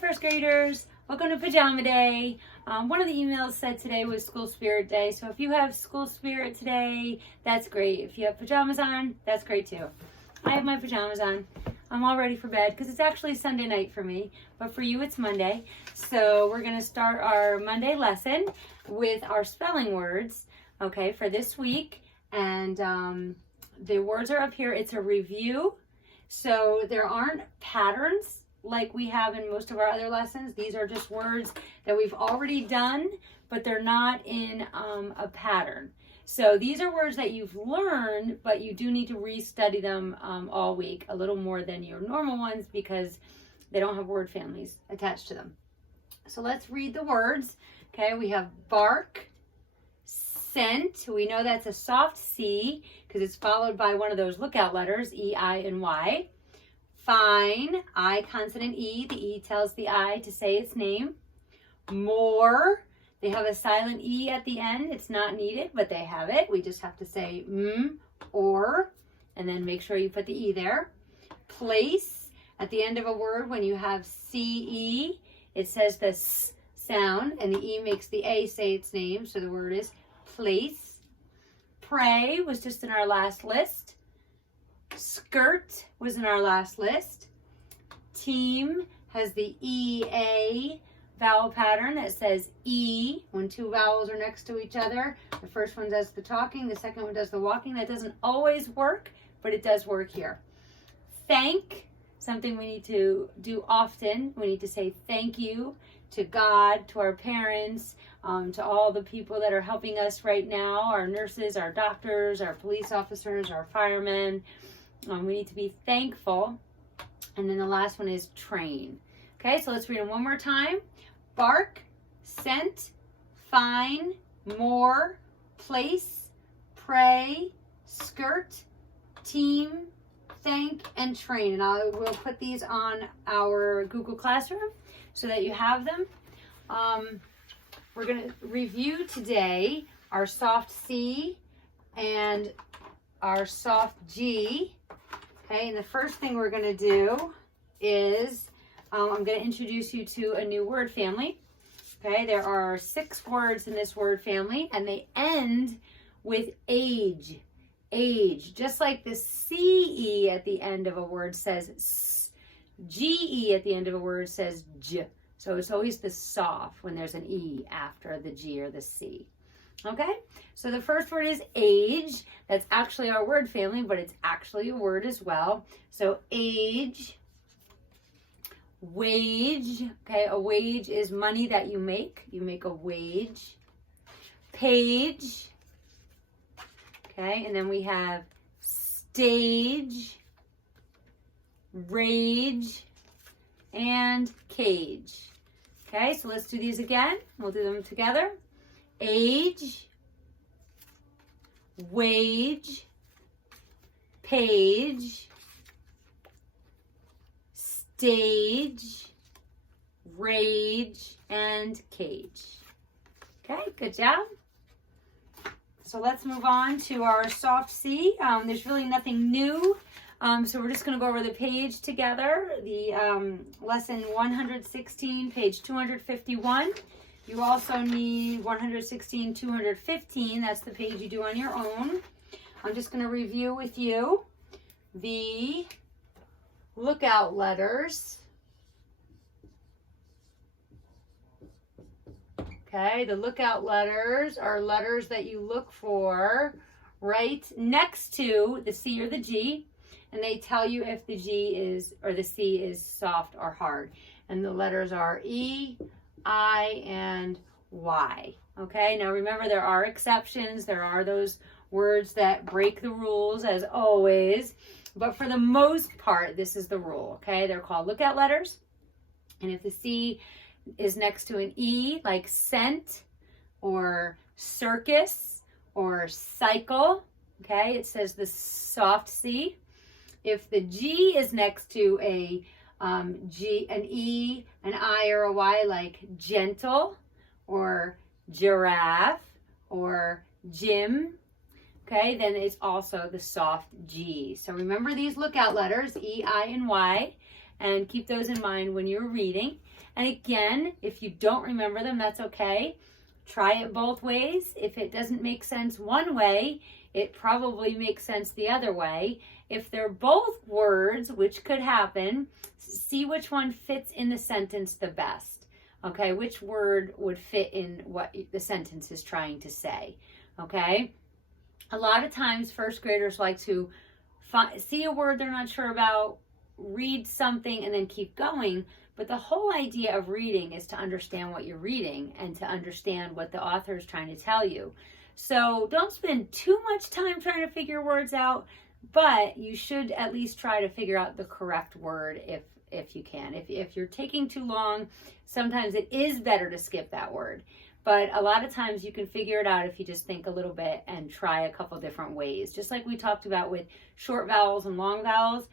first graders, welcome to Pajama Day. One of the emails said today was School Spirit Day, so if you have school spirit today, that's great. If you have pajamas on, that's great too. I have my pajamas on. I'm all ready for bed because it's actually Sunday night for me, but for you it's Monday. So we're going to start our Monday lesson with our spelling words, okay, for this week. And the words are up here. It's a review. So there aren't patterns like we have in most of our other lessons. These are just words that we've already done, but they're not in a pattern. So these are words that you've learned, but you do need to restudy them all week, a little more than your normal ones because they don't have word families attached to them. So let's read the words. Okay, we have bark, scent. We know that's a soft C because it's followed by one of those lookout letters, E, I, and Y. Fine, I consonant E. The E tells the I to say its name. More, they have a silent E at the end. It's not needed, but they have it. We just have to say or, and then make sure you put the E there. Place, at the end of a word, when you have C-E, it says the S sound, and the E makes the A say its name, so the word is place. Pray was just in our last list. Skirt was in our last list. Team has the E-A vowel pattern that says E when two vowels are next to each other. The first one does the talking, the second one does the walking. That doesn't always work, but it does work here. Thank, something we need to do often. We need to say thank you to God, to our parents, to all the people that are helping us right now, our nurses, our doctors, our police officers, our firemen. We need to be thankful. And then the last one is train. Okay, so let's read them one more time. Bark, scent, fine, more, place, pray, skirt, team, thank, and train. And I will put these on our Google Classroom so that you have them. We're going to review today our soft C and our soft G. Okay, and the first thing we're going to do is I'm going to introduce you to a new word family. Okay, there are 6 words in this word family, and they end with age. Age, just like the C-E at the end of a word says S, G-E at the end of a word says J. So it's always the soft when there's an E after the G or the C. Okay, so the first word is age. That's actually our word family, but it's actually a word as well. So age, wage. Okay, a wage is money that you make. You make a wage. Page. Okay, and then we have stage, rage, and cage. Okay, so let's do these again. We'll do them together. Age, wage, page, stage, rage, and cage. Okay, good job. So let's move on to our soft C. There's really nothing new. So we're just going to go over the page together. The lesson 116, page 251. You also need 116, 215. That's the page you do on your own. I'm just going to review with you the lookout letters. Okay, the lookout letters are letters that you look for right next to the C or the G, and they tell you if the G is or the C is soft or hard. And the letters are E, I, and Y. Okay, now remember there are exceptions. There are those words that break the rules as always, but for the most part, this is the rule. Okay, they're called lookout letters. And if the C is next to an E, like scent or circus or cycle, okay, it says the soft C. If the G is next to a G, an E, an I, or a Y, like gentle or giraffe or gym, okay, then it's also the soft G. So remember these lookout letters, E, I, and Y. and keep those in mind when you're reading. And again, if you don't remember them, that's okay. Try it both ways. If it doesn't make sense one way, it probably makes sense the other way. If they're both words, which could happen, see which one fits in the sentence the best. Okay, which word would fit in what the sentence is trying to say. Okay, a lot of times first graders like to see a word they're not sure about, read something, and then keep going. But the whole idea of reading is to understand what you're reading and to understand what the author is trying to tell you. So don't spend too much time trying to figure words out, but you should at least try to figure out the correct word if you can. If you're taking too long, sometimes it is better to skip that word. But a lot of times you can figure it out if you just think a little bit and try a couple different ways. Just like we talked about with short vowels and long vowels.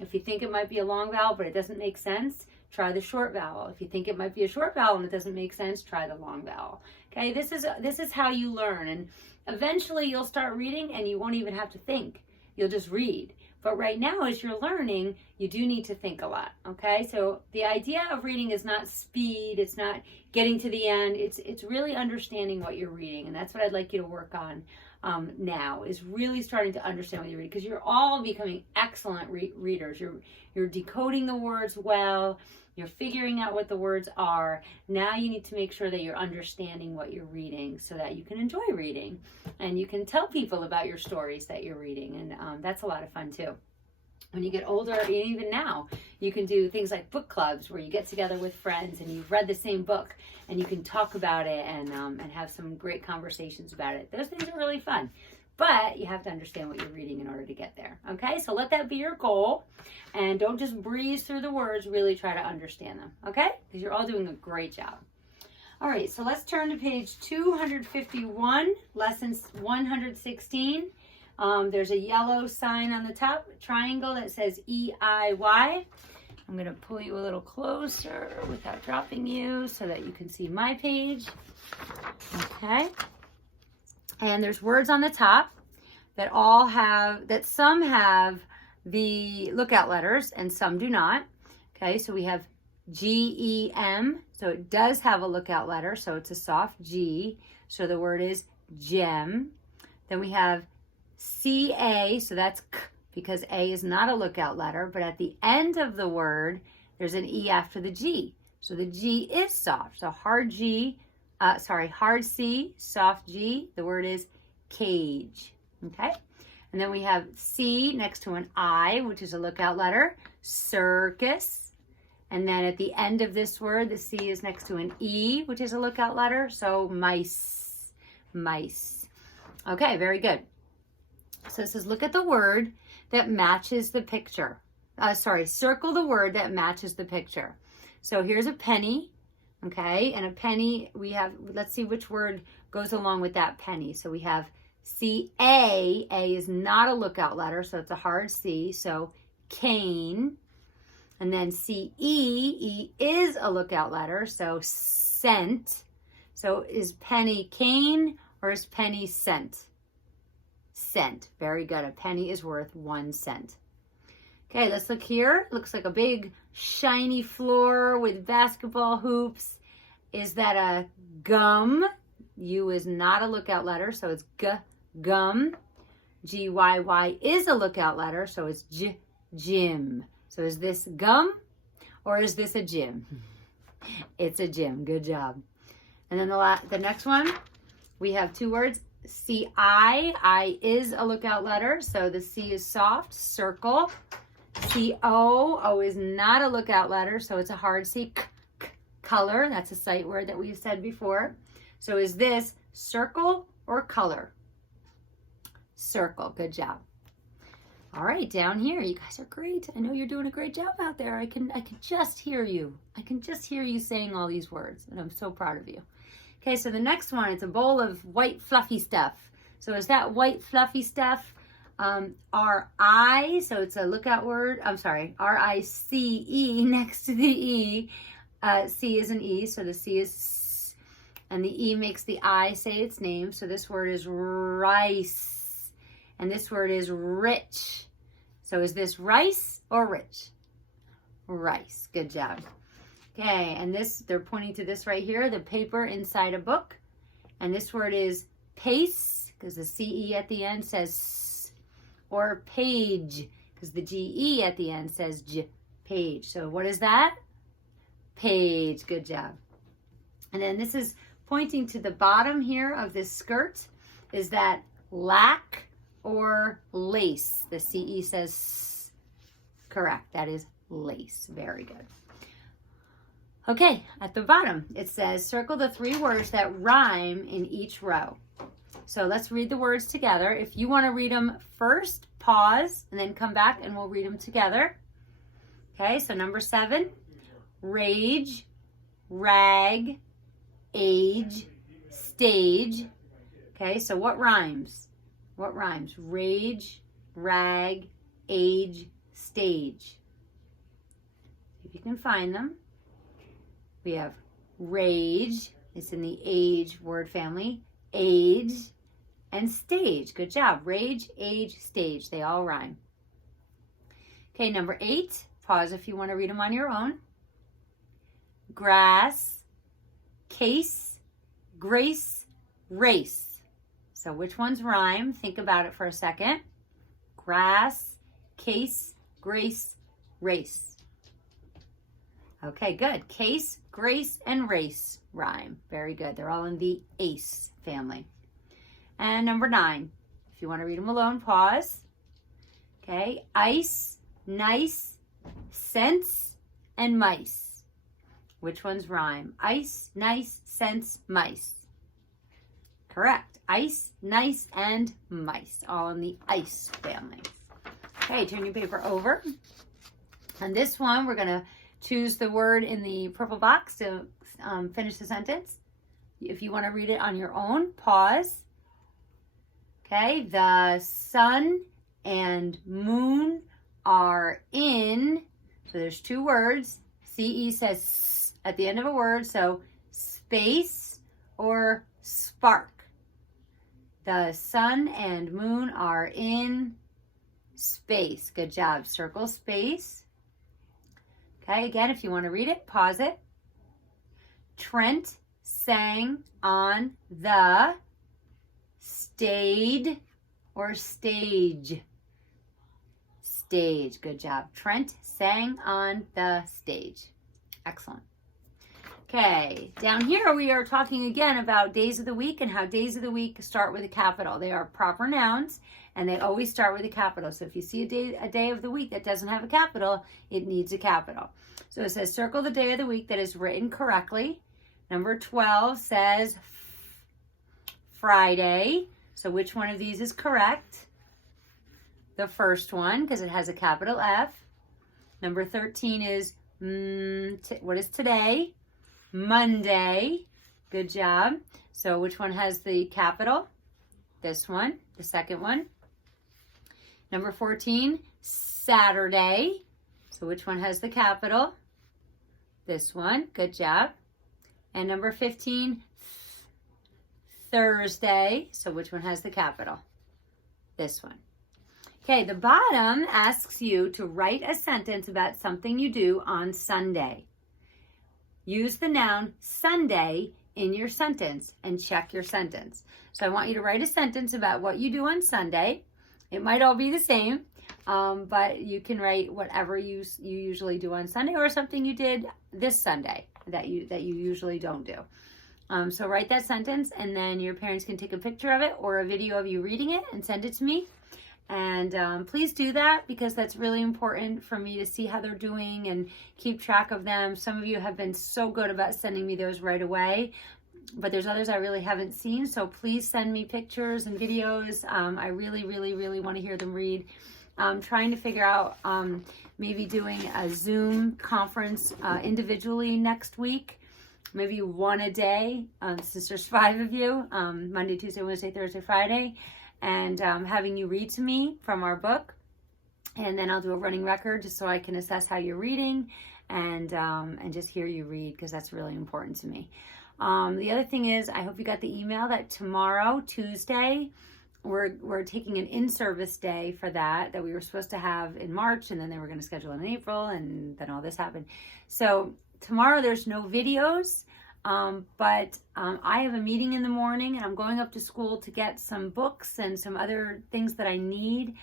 If you think it might be a long vowel but it doesn't make sense, try the short vowel. If you think it might be a short vowel and it doesn't make sense, try the long vowel. Okay, this is how you learn. And eventually you'll start reading and you won't even have to think. You'll just read. But right now, as you're learning, you do need to think a lot, okay? So the idea of reading is not speed, it's not getting to the end, it's really understanding what you're reading, and that's what I'd like you to work on now, is really starting to understand what you're reading, because you're all becoming excellent readers. You're decoding the words well, you're figuring out what the words are. Now you need to make sure that you're understanding what you're reading so that you can enjoy reading and you can tell people about your stories that you're reading. And that's a lot of fun too. When you get older, even now, you can do things like book clubs where you get together with friends and you've read the same book and you can talk about it and have some great conversations about it. Those things are really fun. But you have to understand what you're reading in order to get there. Okay, so let that be your goal. And don't just breeze through the words, really try to understand them. Okay, because you're all doing a great job. All right, so let's turn to page 251, lesson 116. There's a yellow sign on the top, triangle that says EIY. I'm going to pull you a little closer without dropping you so that you can see my page. Okay. And there's words on the top that some have the lookout letters and some do not. Okay, so we have GEM, so it does have a lookout letter, so it's a soft G, so the word is gem. Then we have CA, so that's K, because A is not a lookout letter, but at the end of the word, there's an E after the G, so the G is soft, so hard C, soft G, the word is cage, okay? And then we have C next to an I, which is a lookout letter, circus. And then at the end of this word, the C is next to an E, which is a lookout letter, so mice, mice. Okay, very good. So it says, look at the word that matches the picture. Circle the word that matches the picture. So here's a penny. Okay, and a penny, let's see which word goes along with that penny. So we have C-A. A is not a lookout letter, so it's a hard C, so cane. And then C-E, E is a lookout letter, so cent. So is penny cane or is penny cent? Cent, very good. A penny is worth 1 cent. Okay, let's look here. It looks like a big shiny floor with basketball hoops. Is that a gum? U is not a lookout letter, so it's gum. G-Y-Y is a lookout letter, so it's gym. So is this gum or is this a gym? It's a gym. Good job. And then the next one, we have 2 words. C-I. I is a lookout letter, so the C is soft, circle. C-O. O is not a lookout letter, so it's a hard C. Color. That's a sight word that we've said before. So is this circle or color? Circle. Good job. All right, down here, you guys are great. I know you're doing a great job out there. I can just hear you. I can just hear you saying all these words, and I'm so proud of you. Okay, so the next one, it's a bowl of white fluffy stuff. So is that white fluffy stuff R-I? So it's a lookout word. I'm sorry, R-I-C-E next to the E. C is an E, so the C is S, and the E makes the I say its name. So this word is rice, and this word is rich. So is this rice or rich? rice. Good job. Okay, and this, they're pointing to this right here, the paper inside a book. And this word is pace, because the CE at the end says S, or page, because the GE at the end says J, page. So what is that? Page. Good job. And then this is pointing to the bottom here of this skirt. Is that lack or lace? The CE says S. Correct. That is lace. Very good. Okay, at the bottom, it says circle the 3 words that rhyme in each row. So let's read the words together. If you want to read them first, pause, and then come back and we'll read them together. Okay, so number 7, rage, rag, age, stage. Okay, so what rhymes? What rhymes? Rage, rag, age, stage. If you can find them. We have rage, it's in the age word family, age, and stage. Good job. Rage, age, stage. They all rhyme. Okay, number 8. Pause if you want to read them on your own. Grass, case, grace, race. So which ones rhyme? Think about it for a second. Grass, case, grace, race. Okay, good. Case, grace, and race rhyme. Very good. They're all in the ace family. And number 9. If you want to read them alone, pause. Okay. Ice, nice, sense, and mice. Which ones rhyme? Ice, nice, sense, mice. Correct. Ice, nice, and mice. All in the ice family. Okay, turn your paper over. And this one, we're going to choose the word in the purple box to finish the sentence. If you want to read it on your own, pause. Okay, the sun and moon are in, so there's 2 words. CE says S at the end of a word, so space or spark. The sun and moon are in space. Good job. Circle space. Okay, again, if you want to read it, pause it. Trent sang on the stayed or stage. Stage. Good job. Trent sang on the stage. Excellent. Okay, down here we are talking again about days of the week and how days of the week start with a capital. They are proper nouns and they always start with a capital. So if you see a day of the week that doesn't have a capital, it needs a capital. So it says circle the day of the week that is written correctly. Number 12 says Friday. So which one of these is correct? The first one, because it has a capital F. Number 13 is, what is today? Monday. Good job. So which one has the capital? This one, the second one. Number 14, Saturday. So which one has the capital? This one. Good job. And number 15, Thursday. So which one has the capital? This one. Okay, the bottom asks you to write a sentence about something you do on Sunday. Use the noun Sunday in your sentence and check your sentence. So I want you to write a sentence about what you do on Sunday. It might all be the same, but you can write whatever you usually do on Sunday or something you did this Sunday that you usually don't do. So write that sentence and then your parents can take a picture of it or a video of you reading it and send it to me. And please do that because that's really important for me to see how they're doing and keep track of them. Some of you have been so good about sending me those right away, but there's others I really haven't seen. So please send me pictures and videos. I really, really, really want to hear them read. I'm trying to figure out maybe doing a Zoom conference individually next week. Maybe one a day, since there's 5 of you, Monday, Tuesday, Wednesday, Thursday, Friday. And having you read to me from our book. And then I'll do a running record just so I can assess how you're reading and just hear you read because that's really important to me. The other thing is I hope you got the email that tomorrow, Tuesday, we're taking an in-service day for that we were supposed to have in March, and then they were going to schedule it in April, and then all this happened. So tomorrow there's no videos, but I have a meeting in the morning, and I'm going up to school to get some books and some other things that I need.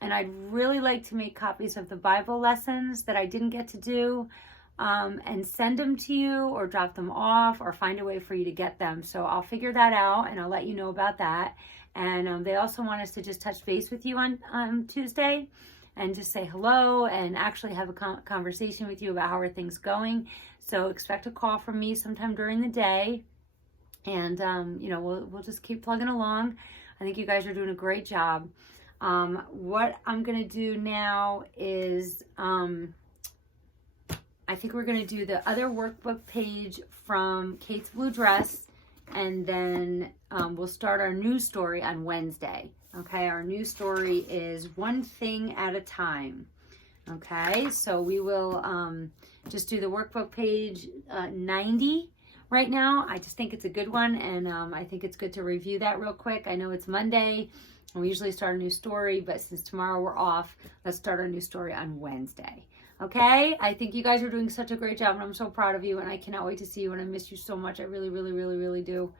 And I'd really like to make copies of the Bible lessons that I didn't get to do, and send them to you or drop them off or find a way for you to get them. So I'll figure that out, and I'll let you know about that. And they also want us to just touch base with you on Tuesday and just say hello and actually have a conversation with you about how are things going. So expect a call from me sometime during the day. And, we'll just keep plugging along. I think you guys are doing a great job. What I'm going to do now is, I think we're going to do the other workbook page from Kate's Blue Dress, and then we'll start our news story on Wednesday. Okay, our news story is One Thing at a Time. Okay, so we will just do the workbook page 90 right now. I just think it's a good one, and I think it's good to review that real quick. I know it's Monday, and we usually start a new story, but since tomorrow we're off, let's start our new story on Wednesday. Okay, I think you guys are doing such a great job, and I'm so proud of you, and I cannot wait to see you, and I miss you so much. I really, really, really, really do.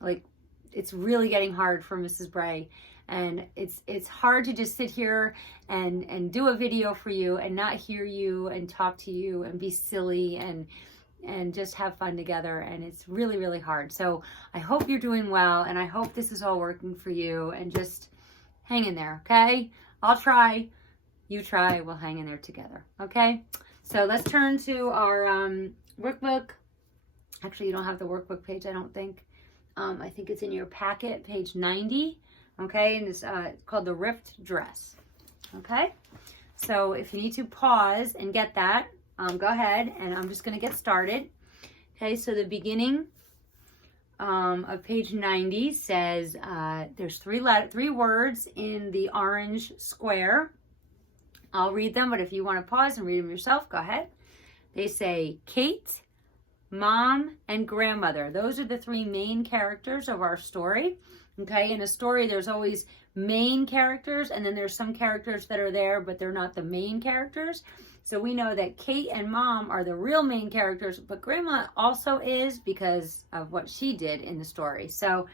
Like, it's really getting hard for Mrs. Bray, and it's hard to just sit here and do a video for you and not hear you and talk to you and be silly and just have fun together, and it's really, really hard. So I hope you're doing well, and I hope this is all working for you, and just hang in there, okay? I'll try. You try, we'll hang in there together, okay? So let's turn to our workbook. Actually, you don't have the workbook page, I don't think. I think it's in your packet, page 90, okay? And it's called The Ripped Dress, okay? So if you need to pause and get that, go ahead, and I'm just gonna get started. Okay, so the beginning of page 90 says, there's three words in the orange square. I'll read them, but if you want to pause and read them yourself, go ahead. They say Kate, Mom, and Grandmother. Those are the three main characters of our story. Okay, in a story, there's always main characters, and then there's some characters that are there, but they're not the main characters. So we know that Kate and Mom are the real main characters, but Grandma also is because of what she did in the story. So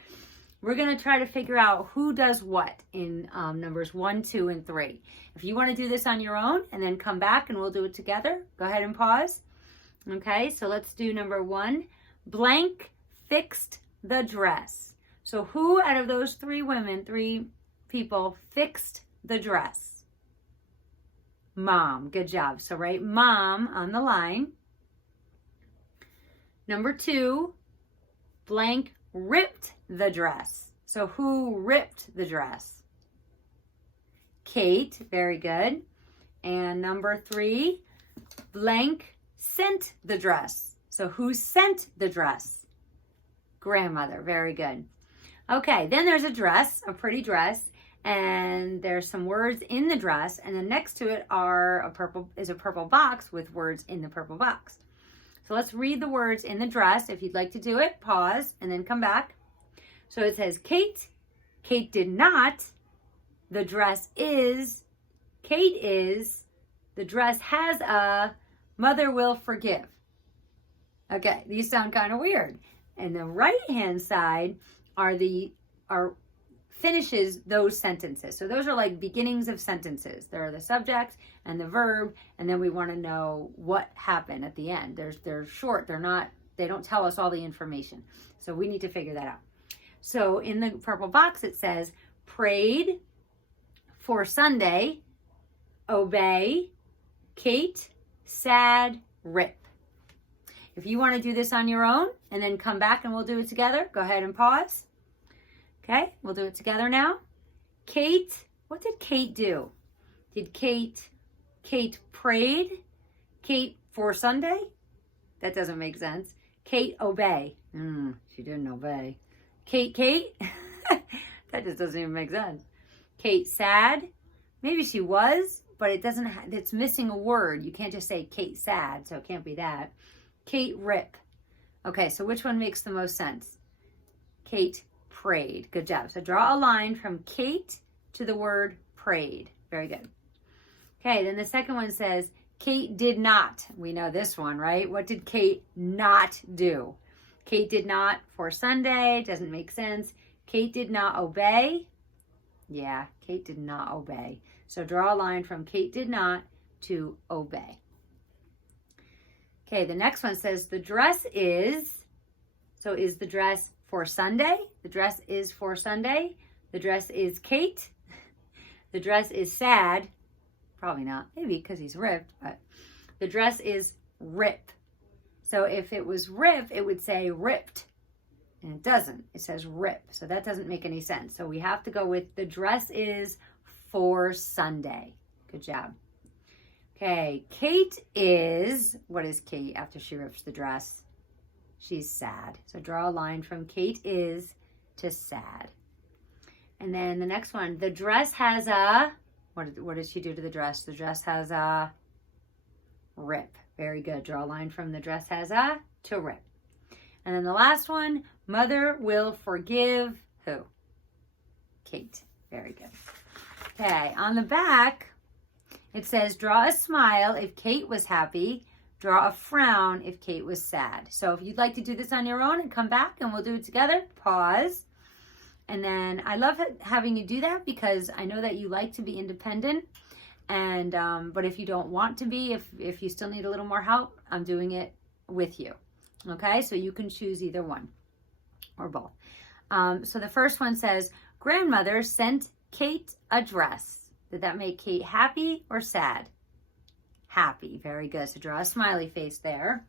we're going to try to figure out who does what in numbers 1, 2, and 3. If you want to do this on your own and then come back and we'll do it together, go ahead and pause. Okay, so let's do number 1. Blank fixed the dress. So who out of those three people, fixed the dress? Mom. Good job. So write Mom on the line. Number 2, blank ripped the dress. So who ripped the dress? Kate. Very good. And number 3, blank sent the dress. So who sent the dress? Grandmother. Very good. Okay, then there's a dress, a pretty dress, and there's some words in the dress, and then next to it is a purple box with words in the purple box. So let's read the words in the dress. If you'd like to do it, pause and then come back. So it says Kate, Kate did not, the dress is, Kate is, the dress has a, mother will forgive. Okay, these sound kind of weird. And the right-hand side are finishes those sentences. So those are like beginnings of sentences. There are the subject and the verb, and then we want to know what happened at the end. They're short. They don't tell us all the information. So we need to figure that out. So in the purple box it says prayed for Sunday, obey, Kate, sad, rip. If you want to do this on your own and then come back and we'll do it together, go ahead and pause. Okay, we'll do it together now. Kate, what did Kate do? Did Kate prayed? Kate for Sunday? That doesn't make sense. Kate obey. She didn't obey. Kate? That just doesn't even make sense. Kate sad? Maybe she was, but it's missing a word. You can't just say Kate sad, so it can't be that. Kate rip. Okay, so which one makes the most sense? Kate prayed. Good job. So draw a line from Kate to the word prayed. Very good. Okay, then the second one says, Kate did not. We know this one, right? What did Kate not do? Kate did not for Sunday. Doesn't make sense. Kate did not obey. Yeah, Kate did not obey. So draw a line from Kate did not to obey. Okay, the next one says the dress is, so is the dress for Sunday? The dress is for Sunday. The dress is Kate. The dress is sad. Probably not. Maybe because he's ripped, but the dress is rip. So if it was rip, it would say ripped. And it doesn't. It says rip. So that doesn't make any sense. So we have to go with the dress is for Sunday. Good job. Okay, Kate is, what is Kate after she rips the dress? She's sad. So draw a line from Kate is to sad. And then the next one, the dress has a, what did she do to the dress? The dress has a rip. Very good. Draw a line from the dress has a to rip. And then the last one, mother will forgive who? Kate. Very good. Okay, on the back, it says, draw a smile if Kate was happy. Draw a frown if Kate was sad. So if you'd like to do this on your own and come back and we'll do it together, pause. And then I love having you do that because I know that you like to be independent. And but if you don't want to be, if you still need a little more help, I'm doing it with you. Okay, so you can choose either one or both. So the first one says, grandmother sent Kate a dress. Did that make Kate happy or sad? Happy. Very good. So draw a smiley face there.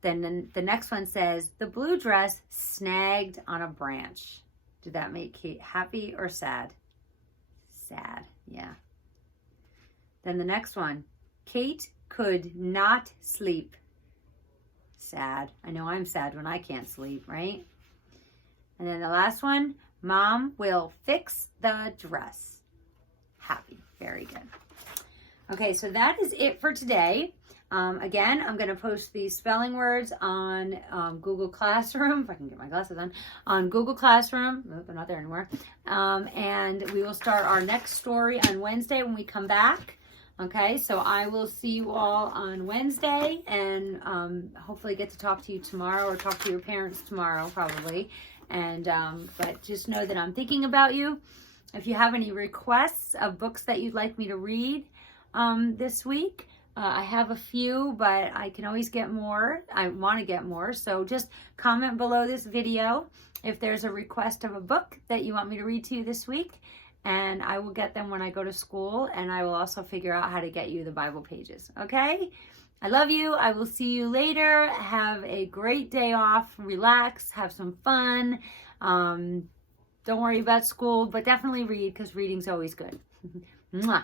Then the next one says, the blue dress snagged on a branch. Did that make Kate happy or sad? Sad. Yeah. Then the next one, Kate could not sleep. Sad. I know I'm sad when I can't sleep, right? And then the last one, Mom will fix the dress. Happy. Very good. Okay, so that is it for today. Again, I'm going to post these spelling words on Google Classroom, if I can get my glasses on Google Classroom. Nope, they're not there anymore. And we will start our next story on Wednesday when we come back. Okay, so I will see you all on Wednesday and hopefully get to talk to you tomorrow or talk to your parents tomorrow probably. And but just know that I'm thinking about you. If you have any requests of books that you'd like me to read this week, I have a few, but I can always get more. I want to get more. So just comment below this video if there's a request of a book that you want me to read to you this week. And I will get them when I go to school. And I will also figure out how to get you the Bible pages. Okay? I love you. I will see you later. Have a great day off. Relax. Have some fun. Don't worry about school, but definitely read because reading's always good. Mwah.